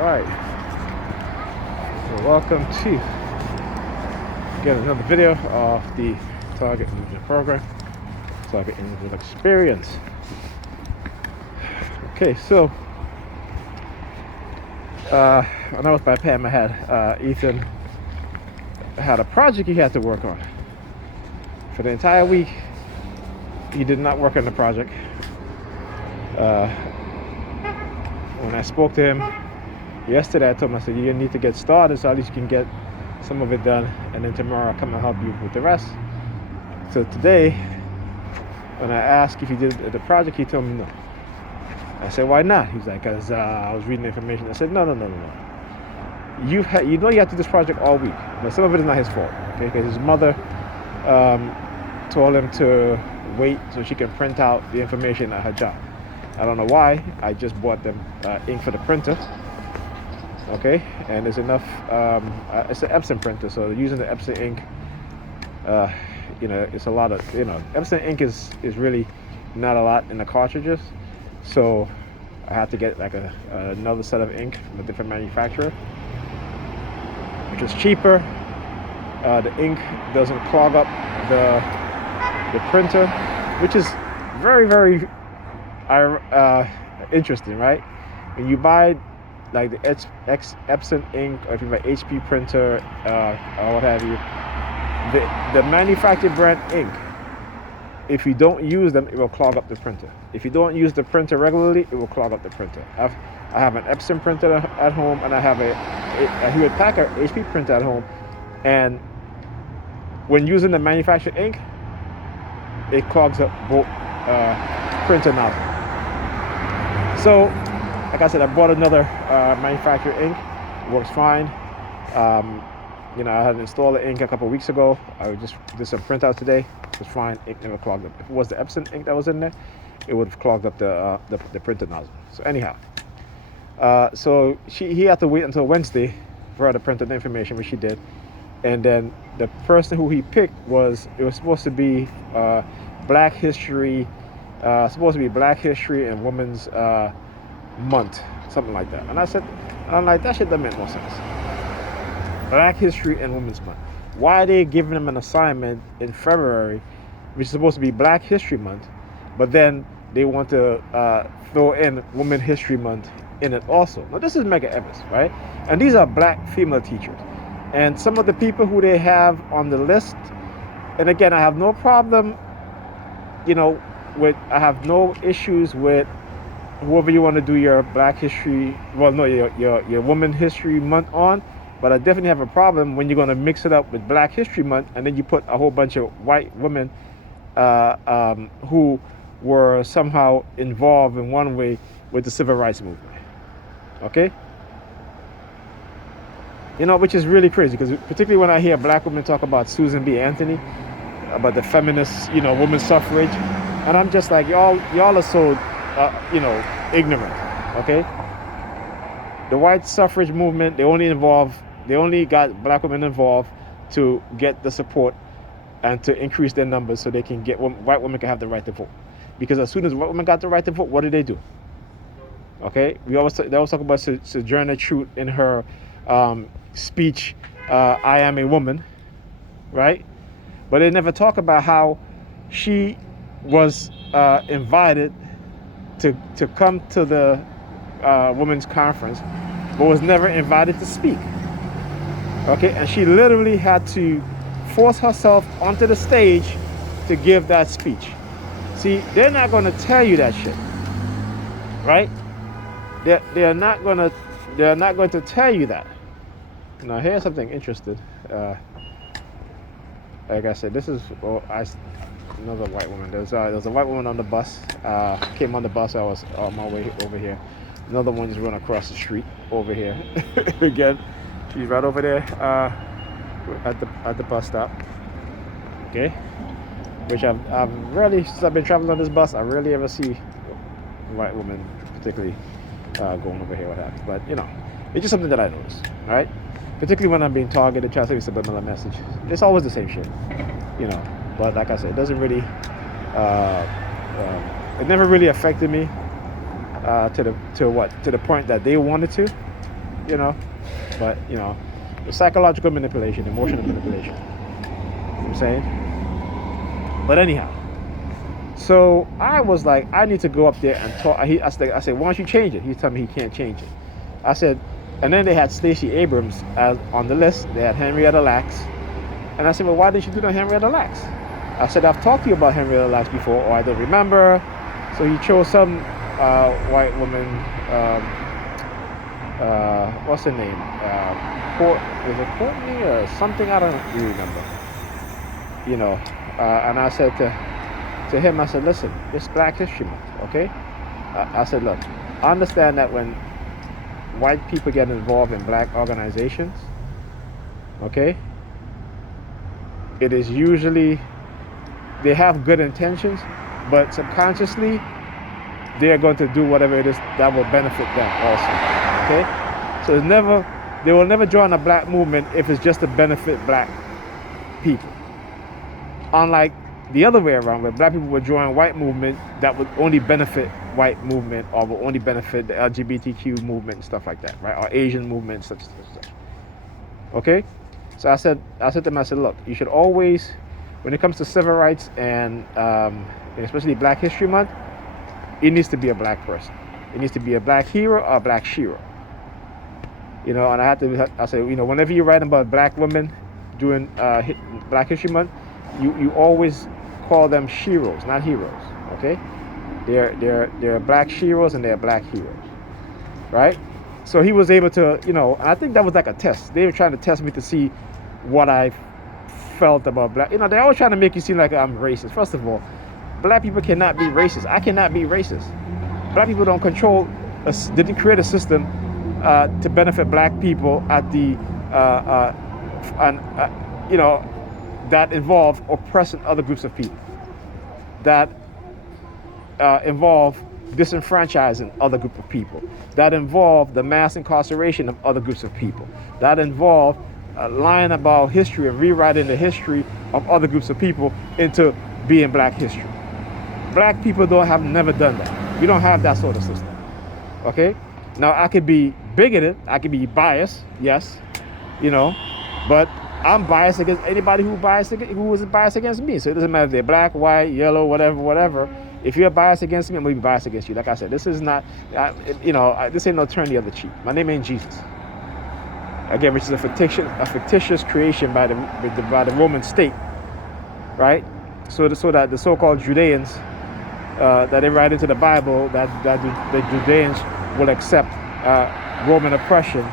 Alright, so welcome to get another video of the Target Engine Program, Target Engine Experience. Okay, so when I was by Pam, I had Ethan had a project he had to work on. For the entire week, he did not work on the project. When I spoke to him yesterday, I told him, I said, you need to get started so at least you can get some of it done, and then tomorrow I'll come and help you with the rest. So today, when I asked if he did the project, he told me no. I said, why not? He's like, because I was reading information. I said, no. You know you have to do this project all week, but some of it is not his fault, okay? Because his mother told him to wait so she can print out the information at her job. I don't know why. I just bought them ink for the printer, okay? And there's enough. It's an Epson printer, so using the Epson ink, it's a lot of, Epson ink is really not a lot in the cartridges, so I have to get like another set of ink from a different manufacturer, which is cheaper. The ink doesn't clog up the printer, which is very, very interesting, right? When you buy like the Epson ink, or if you buy HP printer or what have you, the manufacturer brand ink, if you don't use them, it will clog up the printer. If you don't use the printer regularly, it will clog up the printer. I have an Epson printer at home, and I have a Hewlett Packard HP printer at home, and when using the manufacturer ink, it clogs up both printer nozzles. So, like I said, I bought another manufacturer ink. It works fine. I had installed the ink a couple weeks ago. I just did some printout today. It was fine. Ink never clogged up. If it was the Epson ink that was in there, it would have clogged up the printer nozzle. So anyhow, so he had to wait until Wednesday for her to print the information, which she did. And then the person who he picked it was supposed to be Black History. Supposed to be Black History and Women's Month, something like that. And I'm like, that shit doesn't make no sense. Black History and Women's Month. Why are they giving them an assignment in February, which is supposed to be Black History Month, but then they want to throw in Women's History Month in it also? Now, this is Mega Evans, right? And these are Black female teachers. And some of the people who they have on the list, and again, I have no problem, I have no issues with whoever you want to do your Black History, your Women's History Month on, but I definitely have a problem when you're going to mix it up with Black History Month, and then you put a whole bunch of white women who were somehow involved in one way with the civil rights movement, okay? Which is really crazy, because particularly when I hear Black women talk about Susan B. Anthony, about the feminist, women's suffrage, and I'm just like, y'all are so, ignorant, okay? The white suffrage movement, they only got Black women involved to get the support and to increase their numbers so they can white women can have the right to vote. Because as soon as white women got the right to vote, what did they do? Okay, they always talk about Sojourner Truth in her speech, I am a woman, right? But they never talk about how she was invited to come to the women's conference, but was never invited to speak. Okay, and she literally had to force herself onto the stage to give that speech. See, they're not going to tell you that shit, right? They're not going to tell you that. Now, here's something interesting. Like I said, this is another white woman. There's a white woman on the bus. Came on the bus. I was on my way over here. Another one just run across the street over here. Again, she's right over there at the bus stop. Okay, which I've rarely, since I've been traveling on this bus, I rarely ever see a white woman particularly going over here with that. But it's just something that I noticed. All right. Particularly when I'm being targeted, trying to send me subliminal message. It's always the same shit, But like I said, it doesn't really, it never really affected me to the point that they wanted to. you know. But, you know, the psychological manipulation, emotional manipulation. You know what I'm saying? But anyhow, so I was like, I need to go up there and talk. I said, why don't you change it? He told me he can't change it. I said, and then they had Stacey Abrams as on the list. They had Henrietta Lacks. And I said, well, why didn't you do the Henrietta Lacks? I said, I've talked to you about Henrietta Lacks before, or I don't remember. So he chose some white woman, what's her name? Was it Courtney or something? I don't really remember. You know, and I said to him, I said, listen, it's Black History Month, okay? I said, look, I understand that when white people get involved in black organizations, okay, it is usually, they have good intentions, but subconsciously, they're going to do whatever it is that will benefit them also, okay? So it's never, they will never join a black movement if it's just to benefit black people. Unlike the other way around, where black people would join white movement that would only benefit white movement, or will only benefit the LGBTQ movement and stuff like that, right? Or Asian movement, such. Okay? So I said to him, I said, look, you should always, when it comes to civil rights and especially Black History Month, it needs to be a black person. It needs to be a black hero or a black shero. You know, and I said, you know, whenever you're writing about black women during Black History Month, you always call them sheroes, not heroes. Okay? They're black sheroes and they're black heroes, right? So he was able to, you know, and I think that was like a test. They were trying to test me to see what I felt about black. You know, they're always trying to make you seem like I'm racist. First of all, black people cannot be racist. I cannot be racist. Black people don't control, didn't create a system to benefit black people at the, you know, that involve oppressing other groups of people, that involve disenfranchising other group of people, that involve the mass incarceration of other groups of people, that involve lying about history and rewriting the history of other groups of people into being black history. Black people never done that. We don't have that sort of system. Okay? Now I could be bigoted, I could be biased, yes, you know, but I'm biased against anybody who is biased against me. So it doesn't matter if they're black, white, yellow, whatever. If you're biased against me, I'm going to be biased against you. Like I said, this is not, this ain't no turn the other cheek. My name ain't Jesus. Again, which is a fictitious creation by the Roman state, right? So that the so-called Judeans that they write into the Bible that the Judeans will accept Roman oppression,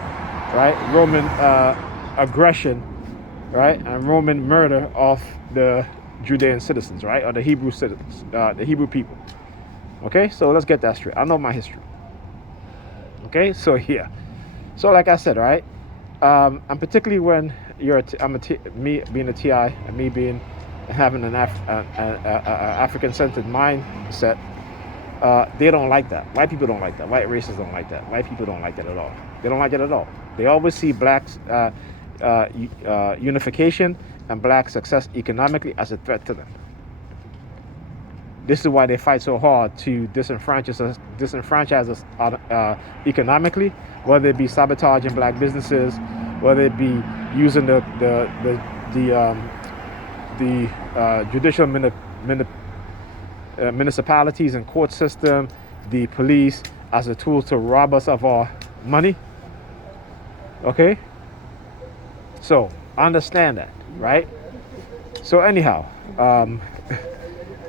right? Roman aggression, right? And Roman murder of the Judean citizens, right? Or the Hebrew citizens, the Hebrew people. Okay, so let's get that straight. I know my history. Okay, so yeah. So like I said, right? And particularly when me being a TI and me having an African-centered mindset, they don't like that. White people don't like that. White racists don't like that. White people don't like that at all. They don't like it at all. They always see blacks unification and black success economically as a threat to them. This is why they fight so hard to disenfranchise us economically, whether it be sabotaging black businesses, whether it be using the judicial municipalities and court system, the police as a tool to rob us of our money. Okay? So understand that, right? So anyhow,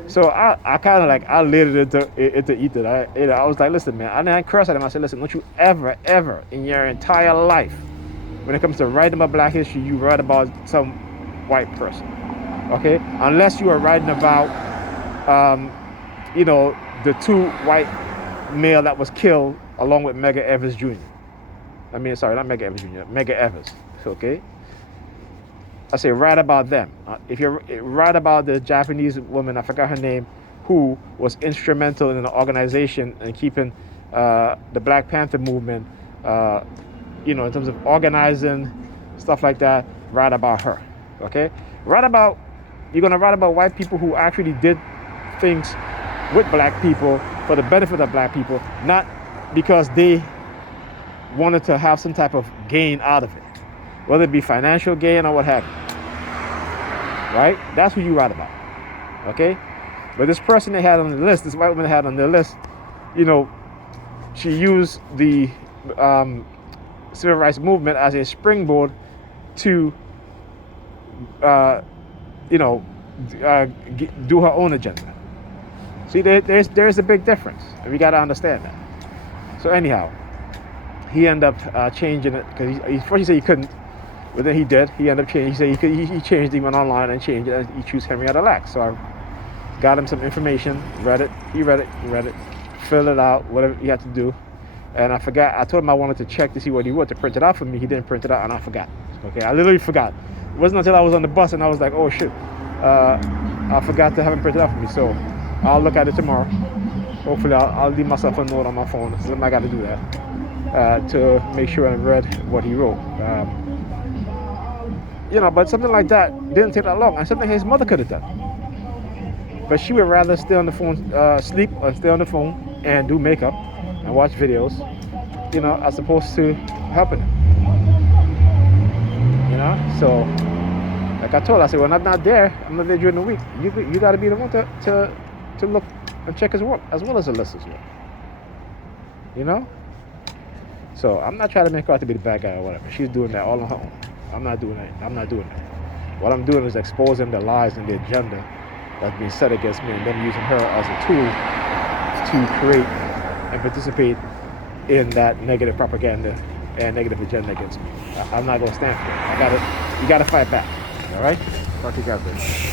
so I kind of I laid it into ether. I was like, listen, man, and I cursed at him. I said, listen, don't you ever in your entire life, when it comes to writing about black history, you write about some white person, okay? Unless you are writing about, the two white male that was killed along with Medgar Evers Jr. I mean, sorry, not Medgar Evers Jr., Medgar Evers, okay? I say write about them. If you write about the Japanese woman, I forgot her name, who was instrumental in the organization and keeping the Black Panther movement, in terms of organizing, stuff like that, write about her, okay? You're gonna write about white people who actually did things with black people for the benefit of black people, not because they wanted to have some type of gain out of it, whether it be financial gain or what have you. Right? That's who you write about. Okay? But this person they had on the list, this white woman they had on their list, you know, she used the civil rights movement as a springboard to, you know, do her own agenda. See, there's a big difference. And we got to understand that. So anyhow, he ended up changing it because first he said he couldn't, but then he did. He ended up changing. He said he could. He changed. He went online and changed it. And he chose Henrietta Lacks. So I got him some information. Read it. He read it. Filled it out. Whatever he had to do. And I forgot. I told him I wanted to check to see what he would to print it out for me. He didn't print it out, and I forgot. Okay, I literally forgot. It wasn't until I was on the bus and I was like, oh shit, I forgot to have him printed out for me. So I'll look at it tomorrow. Hopefully I'll leave myself a note on my phone. So I got to do that to make sure I read what he wrote. You know, but something like that didn't take that long, and something his mother could have done. But she would rather stay on the phone, sleep, or stay on the phone and do makeup and watch videos, you know, as opposed to helping him. You know, so like I told her, I said, when I'm not there during the week. You got to be the one to look and check his work as well as Alyssa's work. You know, so I'm not trying to make her out to be the bad guy or whatever. She's doing that all on her own. I'm not doing that. What I'm doing is exposing the lies and the agenda that's being set against me, and then using her as a tool to create and participate in that negative propaganda and negative agenda against me. I'm not going to stand for it. You got to fight back. All right? Talk to you guys later.